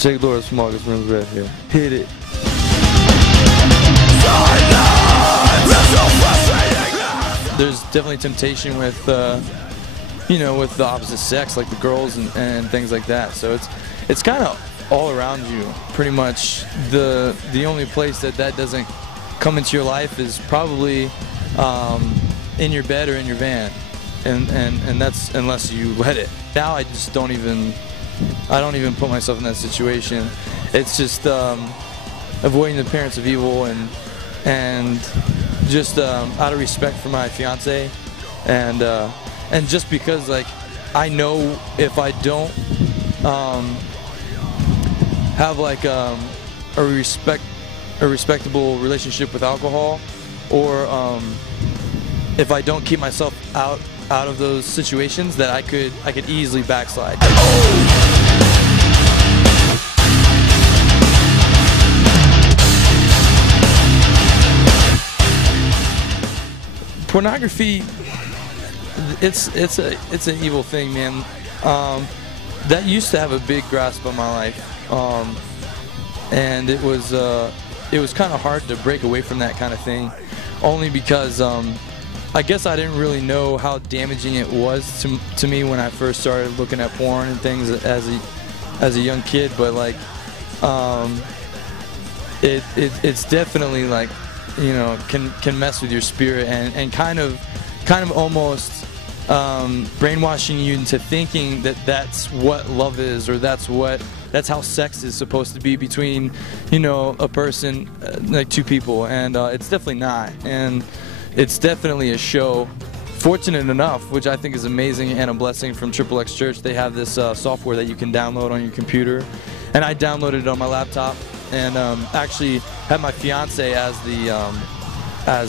Jake Lawrence from August Burns Red here. Hit it. There's definitely temptation with, you know, with the opposite sex, like the girls and things like that. So it's kind of all around you, pretty much. The only place that doesn't come into your life is probably in your bed or in your van, and that's unless you let it. Now I just don't even put myself in that situation. It's just avoiding the appearance of evil and just out of respect for my fiance, and just because, like, I know if I don't have like a respectable relationship with alcohol, or if I don't keep myself out of those situations, that I could easily backslide. Pornography, it's an evil thing, man. That used to have a big grasp on my life, and it was kind of hard to break away from that kind of thing, only because I guess I didn't really know how damaging it was to me when I first started looking at porn and things as a young kid. But like, it's definitely, like, you know, can mess with your spirit and kind of almost brainwashing you into thinking that that's what love is, or that's how sex is supposed to be between, you know, a person, like two people, and it's definitely not, and it's definitely a show. Fortunate enough, which I think is amazing and a blessing, from XXXchurch, they have this software that you can download on your computer, and I downloaded it on my laptop, and actually had my fiance as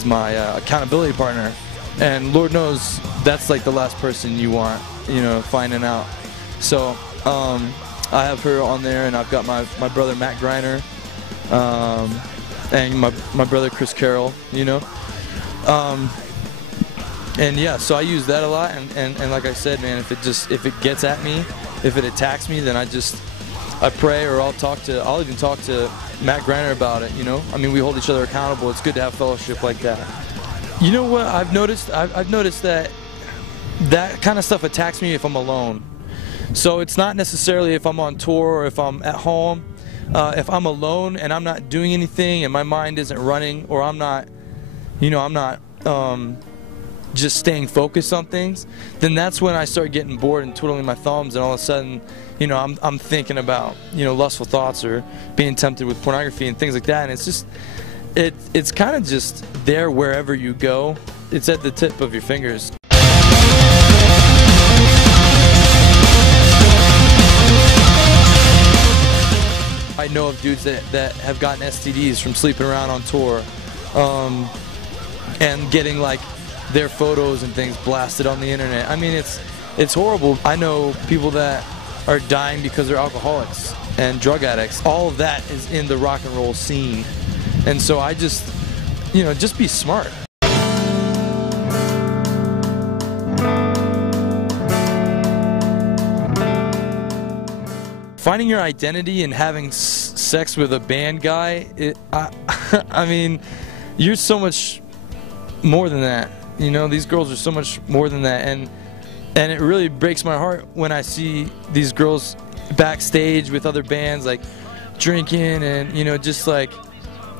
my accountability partner, and Lord knows that's like the last person you want, you know, finding out. So I have her on there, and I've got my brother Matt Griner, and my brother Chris Carroll, you know. And yeah, so I use that a lot, and like I said, man, if it gets at me, if it attacks me, then I pray, or I'll even talk to Matt Griner about it, you know. I mean, we hold each other accountable. It's good to have fellowship like that. You know what I've noticed? I've noticed that kind of stuff attacks me if I'm alone. So it's not necessarily if I'm on tour or if I'm at home. If I'm alone and I'm not doing anything and my mind isn't running, or I'm not just staying focused on things, then that's when I start getting bored and twiddling my thumbs, and all of a sudden, you know, I'm thinking about, you know, lustful thoughts or being tempted with pornography and things like that. And it's just, it's kind of just there wherever you go. It's at the tip of your fingers. I know of dudes that have gotten STDs from sleeping around on tour, and getting like their photos and things blasted on the internet. I mean, it's horrible. I know people that are dying because they're alcoholics and drug addicts. All of that is in the rock and roll scene. And so I just, you know, just be smart. Finding your identity and having sex with a band guy, I mean, you're so much more than that. You know, these girls are so much more than that, and it really breaks my heart when I see these girls backstage with other bands, like drinking and, you know, just like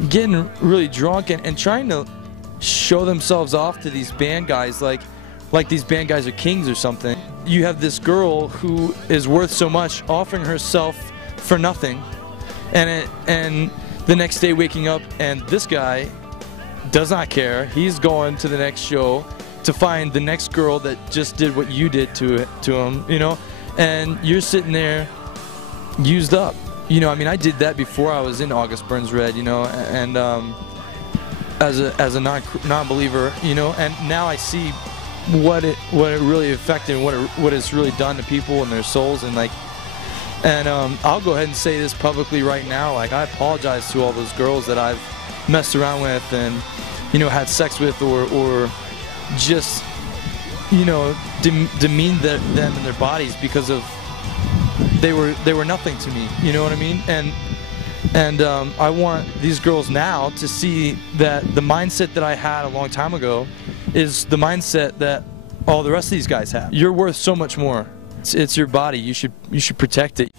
getting really drunk and trying to show themselves off to these band guys like these band guys are kings or something. You have this girl who is worth so much offering herself for nothing, and the next day waking up and this guy does not care. He's going to the next show to find the next girl that just did what you did to him, you know, and you're sitting there used up. You know, I mean, I did that before I was in August Burns Red, you know, and as a non-believer, you know, and now I see what it really affected and what it's really done to people and their souls, and like, and I'll go ahead and say this publicly right now, like, I apologize to all those girls that I've messed around with and, you know, had sex with, or just, you know, demeaned them and their bodies because of they were nothing to me. You know what I mean? And I want these girls now to see that the mindset that I had a long time ago is the mindset that all the rest of these guys have. You're worth so much more. It's your body. You should protect it.